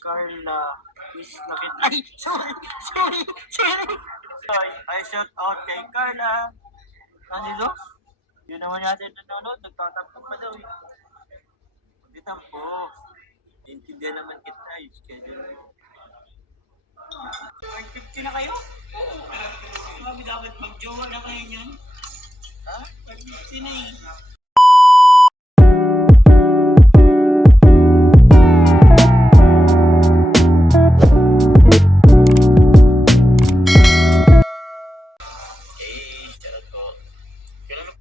Carla is nakita. Ay! Sorry! I shout out kay Carla. Nandito? Yun naman natin nanonood. Nagtatampo pa daw eh. Magtatampo. Intindihan naman kita eh. Schedule mo. 150 na kayo? Grabe, dapat mag-jowa na kayo niyan. Ha? 150 na eh. Charot ko. Kailan na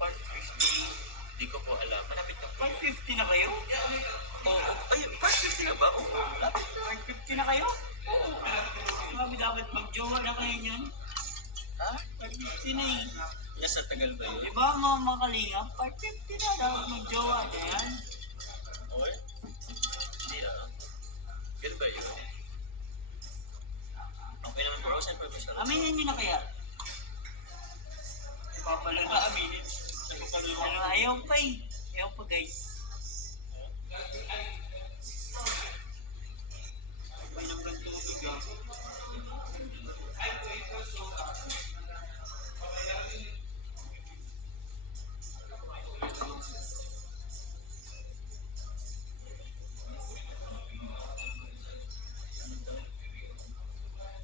part 50? Di ko po alam. Malapit na. Part 50 na kayo? Oo. Ay, part 50 na ba? Oo. Part 50 na kayo? Oo. Grabe, dapat mag-jowa na kayo niyan. Ha? Part 50 na eh. Yes, sa tagal ba yun? Diba mga kalinga? Part 50 na dapat mag-jowa na yan. Okay? Hindi ah. Ganun ba yun? Okay naman bro, saan pa gusto? Aminin nyo na kaya? Papala na aminin. Ayaw pa eh. Ayaw pa guys. Ay nang ganito mo biga.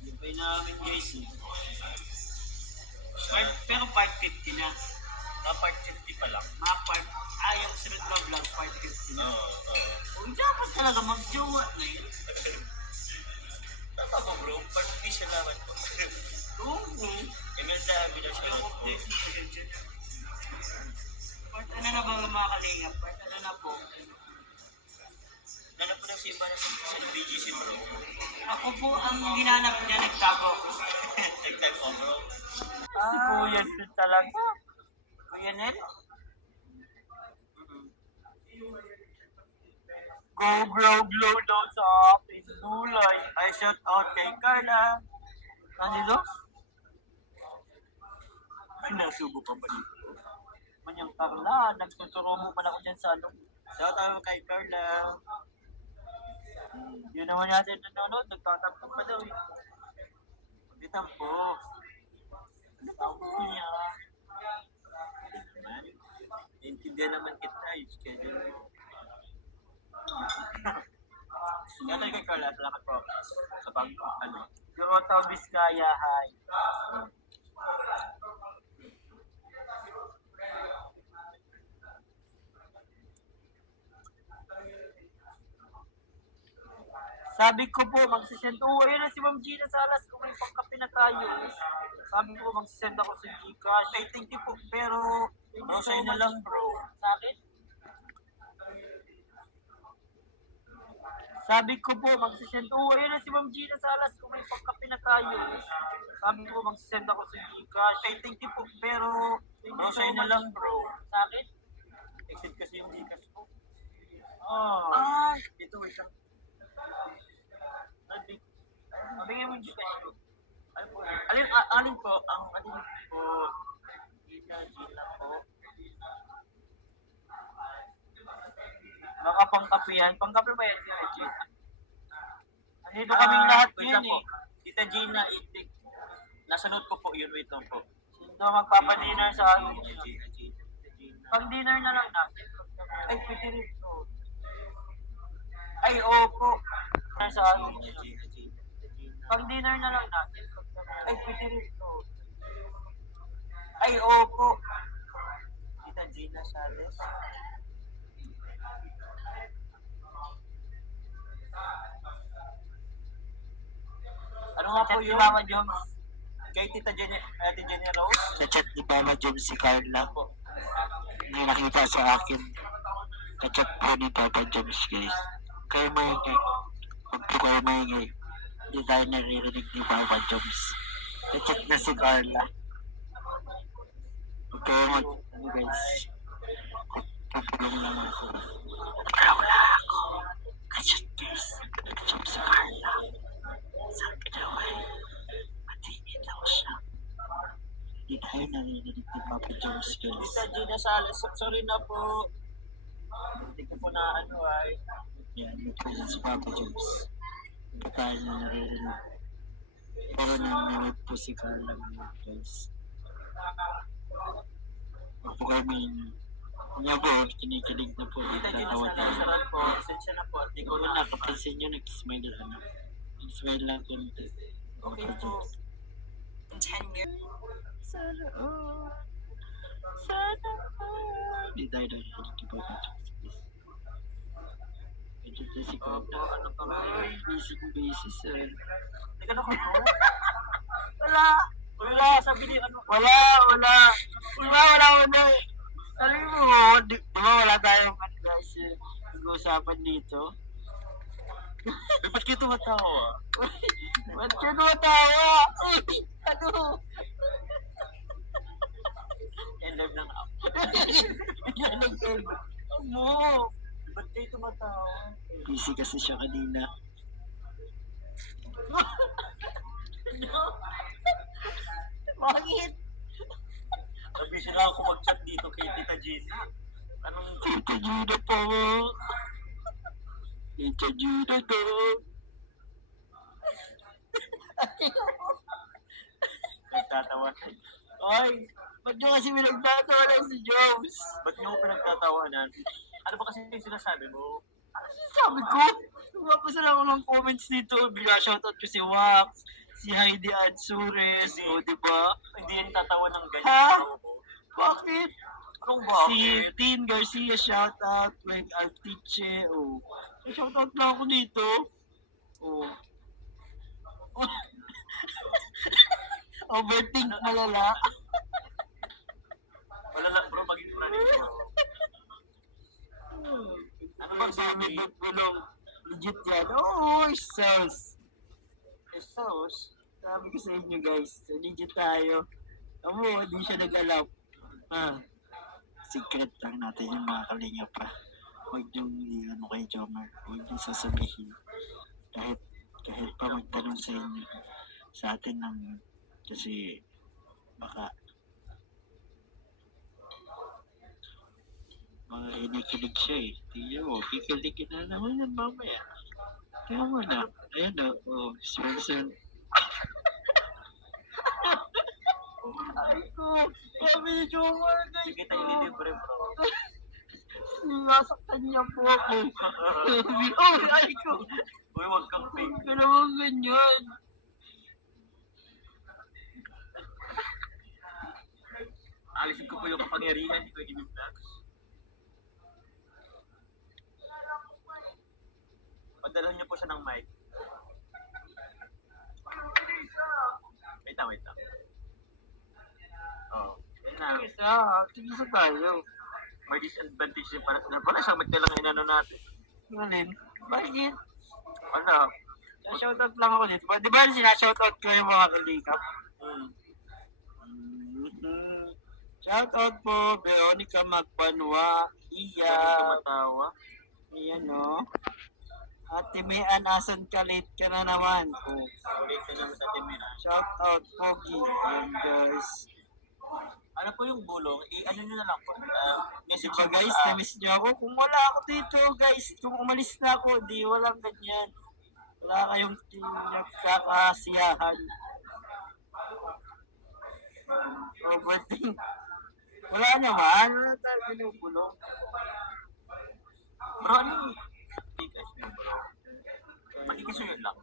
Hindi namin guys eh. Pero part 50 na. Part 50 pa lang. Yung sunod na vlog, part 50 na. Oo. Dapat talaga mag-jowa na yun. Tama ba bro? Part 50 siya naman po. Oo. Imelda, bilang siya lang po. Part ano na ba mga kalingap? Part ano na po? Nanap po ng sipa sa BGC bro. Ako po ang ginanap niya, nagtago ako. Nagtago bro? Si Kuya Nel talaga. Kuya Nel? Go grow glow daw sa akin. Dulay. I shout out kay Carla. Nandito? Ay, nasubo pa ba dito? Manyang Carla, nagsusuro mo pa ako dyan sa ano. Shout out kay Carla. Yun naman natin nanonood. Nagtatampo pa daw eh. Magtatampo. Nagtatampo niya. Intindihan naman kita eh. Schedule mo. Yan kay Carla, salamat po sa pag-ano. Dorota Vizcaya, hi. Sabi ko po, magsisend. Ayun na si Ma'am Gina Salas. Kung may pangkape na tayo. Sabi ko, magsisend ako sa Gcash. Ay, thank you po. Pero, sa'yo na lang bro. Sa akin? Sabi ko po, magsisend. Ayun na si Ma'am Gina Salas. Kung may pangkape na tayo. Sabi ko, magsisend ako sa Gcash. Ay, thank you po. Pero, sa'yo na lang bro. Sa akin? Exit kasi yung Gcash ko. Ito, wait lang. Bigay mo yung Gcash ko. Alin po? Gina po. Baka pangkape yan. Pangkape ba yan si Gina? Nandito kaming lahat yun eh. Tita Gina, itik. Nasunod ko po yun. Wait lang po. Sino magpapadinner sa akin? Pag-dinner na lang natin. Ay, pwede rin po. Ay, opo. Sa akin. Pag-dinner na lang natin. Ay, pwede rin po. Ay, opo. Tita Gina Sales. Ano nga po yung Mama Joms? Kay Tita Jenny Rose? Chat ni Mama Joms si Carla po. Hindi nakita sa akin. Chat po ni Papa Joms guys. Kayo mo yun eh. Huwag po kayo mo yun eh. Hindi tayo naririnig ni Papa Joms. Chat na si Carla. Huwag kayo ano guys. Pagpulong naman ako. Wala ako. Chat guys. Joms si Carla. Sabi daw ay matingin daw siya. Hindi tayo narinig ni Papa Joms guys. Tita Gina Salas, sorry na po. Hindi ko po na ano ay. Yan, ito yan si Papa Joms. tayo na naririnig. Pero nanonood po si Carla ngayon, guys. Ako kami niya po, kinikilig na po. Tita Gina, Tatawa sana tayo. masarap po. Sensya na po. Di ko Kung na nakapansin nyo, nag-smile na ano. Nag-smile lang konti. Okay po. Sana all. Sana all. Hindi tayo nakikinig na po ng Diyos. Medyo si Carla. Ano pa ba? Ay, busy sir. Teka na ko. Wala. Wala. Sabi niya ano. Wala. Alam mo, di ba wala tayong ano guys, nag-uusapan dito? Ba't kayo tumatawa? Ba't ka tumatawa? Uy, ano? End live ng app. Nag-end. Ano? Ba't kayo tumatawa? Busy kasi siya kanina. Bakit? Nabisi na ako mag-chat dito kay Tita Gina. Anong Tita Gina po. Tita Gina to. nagtatawa? Ay, ba't nyo kasi pinagtatawa lang si Jones? Ba't niyo ako pinagtatawanan? Ano ba kasi yung sinasabi mo? Sabi ko, lumapasa lang ako ng comments dito. Bigla shoutout ko si Wax, si Heidi Ansures, o diba? Hindi yan tatawa ng Ha? ganyan. Bakit? Anong Si bakit? Tin Garcia shoutout, like Altiche, o. Shoutout lang ako dito. O. Overthink malala. Wala lang bro, maging praning bro. Ano bang sabi? Bulong. Legit yan. Oo, sauce. Jesus. Sabi ko sa inyo guys, so legit tayo. Amo, hindi siya nag-alap. Secret lang natin yung mga kalinga pa. Huwag yung ano kay Jomer. Huwag yung sasabihin. Kahit pa magtanong sa inyo. Sa atin lang yun. Kasi baka mga inikilig siya eh. Tingnan mo, kikiligin na naman yan mamaya. Kaya mo na. Ayan o, sponsor. Ay ko, sabi ni Jomar guys. Sige tayo lilibre bro. Sinasaktan niya po ako. Ay ko, Uy, huwag kang fake. huwag ka naman ganyan. Alisin ko po yung kapangyarihan ni Kuya Jimmy Vlogs. Padalhan niyo po siya ng mic. Wait lang. Oh, yun na. Tigisa tayo. May disadvantage din para. Wala siyang mic na lang inano natin. Galing. Bakit? Wala. Shoutout lang ako dito. Di ba sinashoutout ko yung mga kalikap? Shoutout po, Veronica Magbanwa, Iya, Tumatawa. Iyan no. Ate Mian, asan ka? Late ka na naman. Oh. Ulit ka naman sa Timina. Shoutout, Pogi. And guys. Ano po yung bulong? Ano nyo na lang po? Message Diba nyo guys, sa- na-miss niyo ako. Kung wala ako dito guys, kung umalis na ako, di walang ganyan. Wala kayong kakasiyahan. Overthink. Wala naman. Wala tayo binubulong. Bro, ano yung Gcash mo, bro? Makikisuyo lang.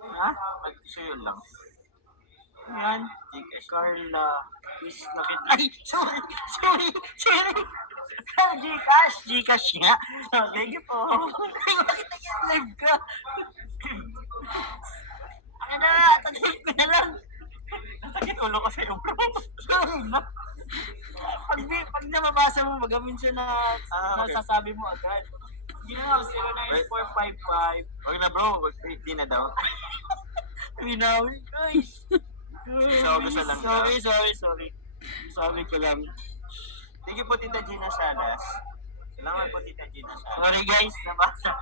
Ha? Makikisuyo lang. Yan. Gcash. Carla. Is nakita. Ay! Sorry! Gcash nga. Thank you po. Bakit nag-live ka? Ano na, tatay ko na lang. Nasakit ulo kasi yung bro. Sorry na. Pag nababasa mo, magamin siya na Okay. nasasabi mo agad. Hindi na lang, 09455. Huwag na bro, hindi na daw. Winawi, guys. Saugusan lang. Sorry. Sabi ko lang. Thank you po Tita Gina Salas. Salamat po Tita Gina Salas. Sorry guys, nabasa.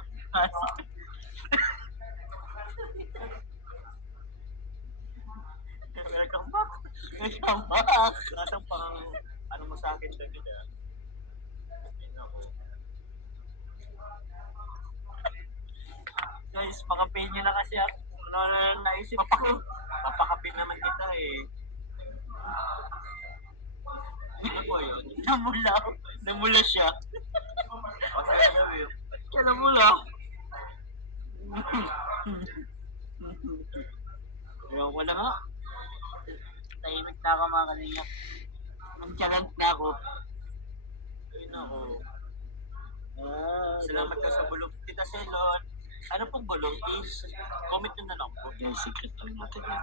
Welcome back. Welcome back. Nasang pang ano mo sa akin doon nila. Guys, pakapin nyo na kasi ako. Ano na naisip ko. Papakapin naman kita eh. Ano po yun? Namula. Namula siya. Kaya namula. Ewan ko na nga. Tahimik na ako mga kalinga. Nagkalant na ako. Ayun ako. Salamat ka sa bulong. Tita Selon. Ano pong bulong? Please, comment nyo na lang po. Guys, secret lang natin yan.